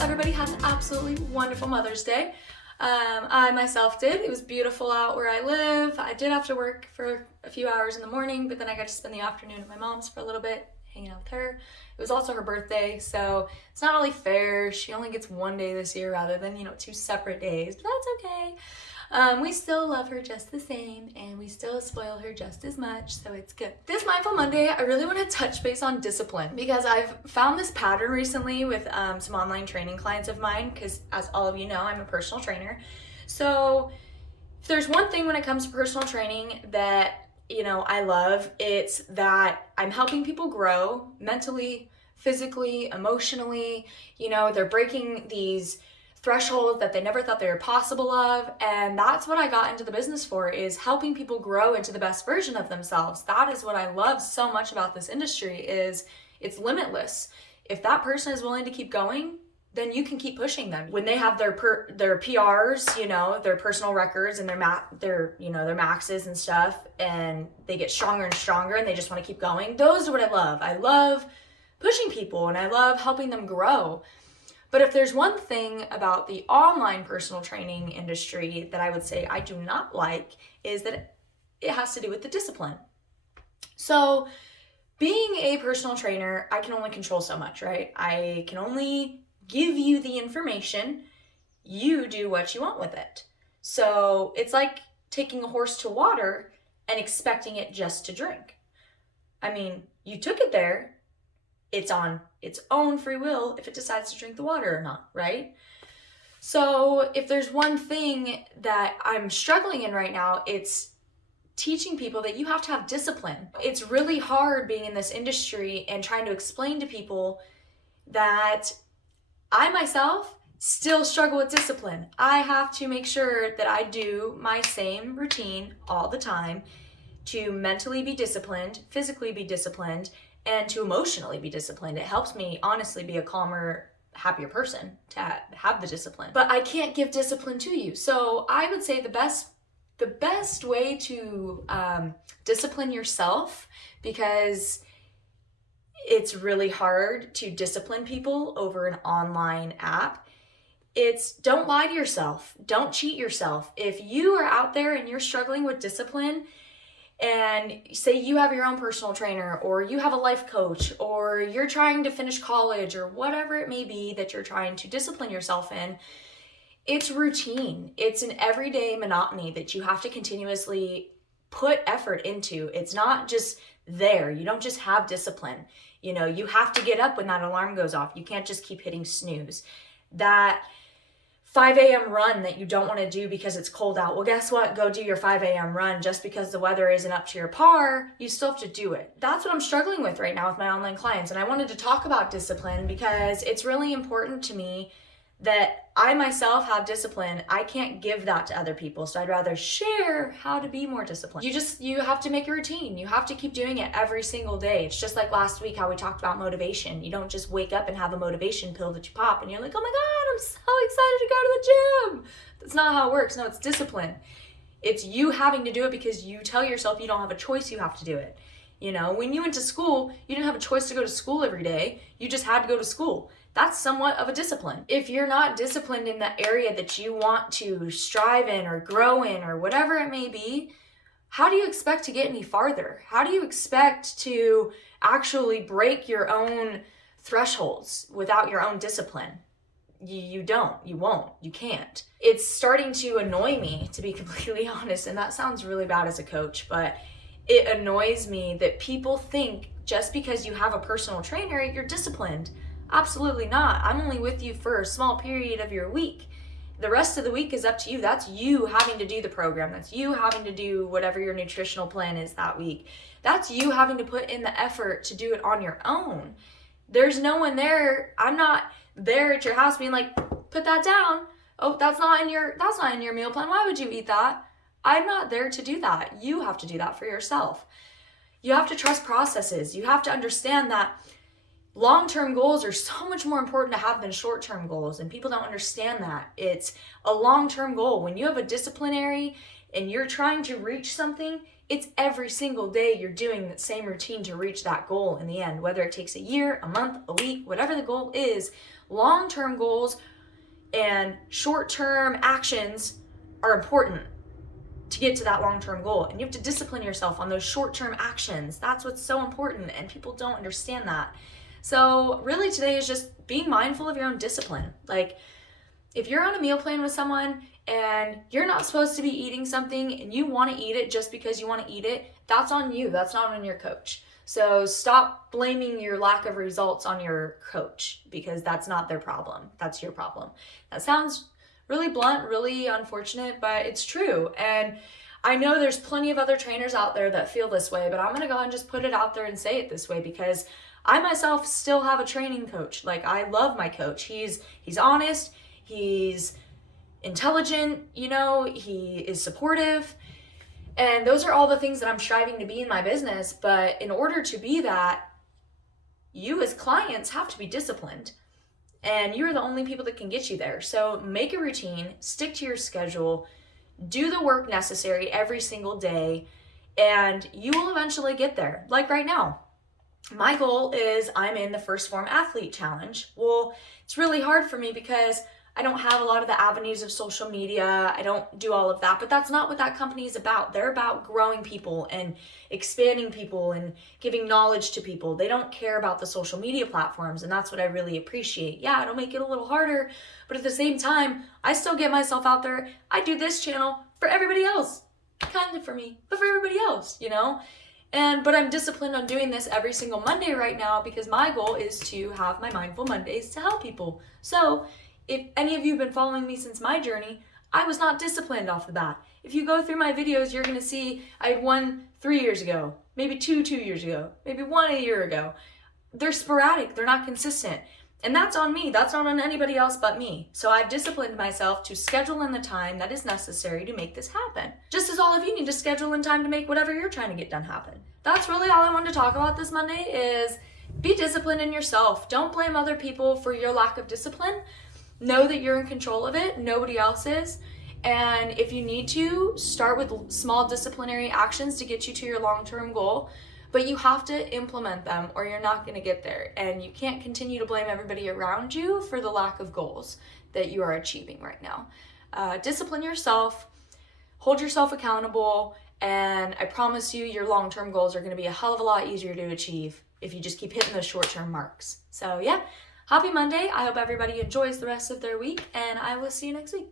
everybody had an absolutely wonderful Mother's Day. I myself did. It was beautiful out where I live. I did have to work for a few hours in the morning, but then I got to spend the afternoon at my mom's for a little bit, hanging out with her. It was also her birthday, so it's not really fair. She only gets one day this year rather than, 2 separate days, but that's okay. We still love her just the same, and we still spoil her just as much, so it's good. This Mindful Monday, I really want to touch base on discipline because I've found this pattern recently with some online training clients of mine because, as all of you know, I'm a personal trainer. So if there's one thing when it comes to personal training that, I love, it's that I'm helping people grow mentally, physically, emotionally. They're breaking these thresholds that they never thought they were possible of, and that's what I got into the business for, is helping people grow into the best version of themselves. That is what I love so much about this industry, is it's limitless. If that person is willing to keep going, then you can keep pushing them. When they have their PRs, their personal records and their maxes and stuff, and they get stronger and stronger and they just want to keep going, those are what I love. I love pushing people and I love helping them grow. But if there's one thing about the online personal training industry that I would say I do not like, is that it has to do with the discipline. So being a personal trainer, I can only control so much, right? I can only give you the information. You do what you want with it. So it's like taking a horse to water and expecting it just to drink. I mean, you took it there. It's on its own free will if it decides to drink the water or not, right? So if there's one thing that I'm struggling in right now, it's teaching people that you have to have discipline. It's really hard being in this industry and trying to explain to people that I myself still struggle with discipline. I have to make sure that I do my same routine all the time to mentally be disciplined, physically be disciplined, and to emotionally be disciplined. It helps me honestly be a calmer, happier person to have the discipline. But I can't give discipline to you. So I would say the best way to discipline yourself, because it's really hard to discipline people over an online app, it's don't lie to yourself. Don't cheat yourself. If you are out there and you're struggling with discipline, and say you have your own personal trainer, or you have a life coach, or you're trying to finish college, or whatever it may be that you're trying to discipline yourself in, it's routine. It's an everyday monotony that you have to continuously put effort into. It's not just there. You don't just have discipline. You have to get up when that alarm goes off. You can't just keep hitting snooze. That 5 a.m. run that you don't want to do because it's cold out. Well, guess what? Go do your 5 a.m. run. Just because the weather isn't up to your par, you still have to do it. That's what I'm struggling with right now with my online clients. And I wanted to talk about discipline because it's really important to me that I myself have discipline. I can't give that to other people. So I'd rather share how to be more disciplined. You have to make a routine. You have to keep doing it every single day. It's just like last week how we talked about motivation. You don't just wake up and have a motivation pill that you pop and you're like, oh my God, I'm so excited to go to the gym. That's not how it works. No, it's discipline. It's you having to do it because you tell yourself you don't have a choice, you have to do it. When you went to school, you didn't have a choice to go to school every day. You just had to go to school. That's somewhat of a discipline. If you're not disciplined in the area that you want to strive in or grow in or whatever it may be, how do you expect to get any farther? How do you expect to actually break your own thresholds without your own discipline? You don't, you won't, you can't. It's starting to annoy me, to be completely honest, and that sounds really bad as a coach, but it annoys me that people think just because you have a personal trainer, you're disciplined. Absolutely not. I'm only with you for a small period of your week. The rest of the week is up to you. That's you having to do the program. That's you having to do whatever your nutritional plan is that week. That's you having to put in the effort to do it on your own. There's no one there. I'm not there at your house being like, put that down. Oh, that's not in your meal plan. Why would you eat that? I'm not there to do that. You have to do that for yourself. You have to trust processes. You have to understand that long-term goals are so much more important to have than short-term goals, and people don't understand that. It's a long-term goal. When you have a disciplinary and you're trying to reach something, it's every single day you're doing the same routine to reach that goal in the end, whether it takes a year, a month, a week, whatever the goal is. Long-term goals and short-term actions are important to get to that long-term goal, and you have to discipline yourself on those short-term actions. That's what's so important, and people don't understand that. So really today is just being mindful of your own discipline. Like, if you're on a meal plan with someone and you're not supposed to be eating something and you want to eat it just because you want to eat it, that's on you. That's not on your coach. So stop blaming your lack of results on your coach, because that's not their problem. That's your problem. That sounds really blunt, really unfortunate, but it's true. And I know there's plenty of other trainers out there that feel this way, but I'm going to go and just put it out there and say it this way, because I myself still have a training coach. Like, I love my coach. He's honest. He's intelligent, he is supportive. And those are all the things that I'm striving to be in my business. But in order to be that, you as clients have to be disciplined. And you're the only people that can get you there. So make a routine, stick to your schedule, do the work necessary every single day, and you will eventually get there. Like right now, my goal is I'm in the First Form Athlete Challenge. Well, it's really hard for me because I don't have a lot of the avenues of social media. I don't do all of that, but that's not what that company is about. They're about growing people and expanding people and giving knowledge to people. They don't care about the social media platforms, and that's what I really appreciate. Yeah, it'll make it a little harder, but at the same time, I still get myself out there. I do this channel for everybody else. Kind of for me, but for everybody else, But I'm disciplined on doing this every single Monday right now because my goal is to have my Mindful Mondays to help people. So if any of you have been following me since my journey, I was not disciplined off the bat. If you go through my videos, you're going to see I had one 3 years ago, maybe two years ago, maybe one a year ago. They're sporadic. They're not consistent. And that's on me. That's not on anybody else but me. So I've disciplined myself to schedule in the time that is necessary to make this happen. Just as all of you need to schedule in time to make whatever you're trying to get done happen. That's really all I wanted to talk about this Monday is be disciplined in yourself. Don't blame other people for your lack of discipline. Know that you're in control of it. Nobody else is. And if you need to, start with small disciplinary actions to get you to your long-term goal. But you have to implement them or you're not going to get there. And you can't continue to blame everybody around you for the lack of goals that you are achieving right now. Discipline yourself, hold yourself accountable, and I promise you your long-term goals are going to be a hell of a lot easier to achieve if you just keep hitting those short-term marks. So yeah, happy Monday. I hope everybody enjoys the rest of their week, and I will see you next week.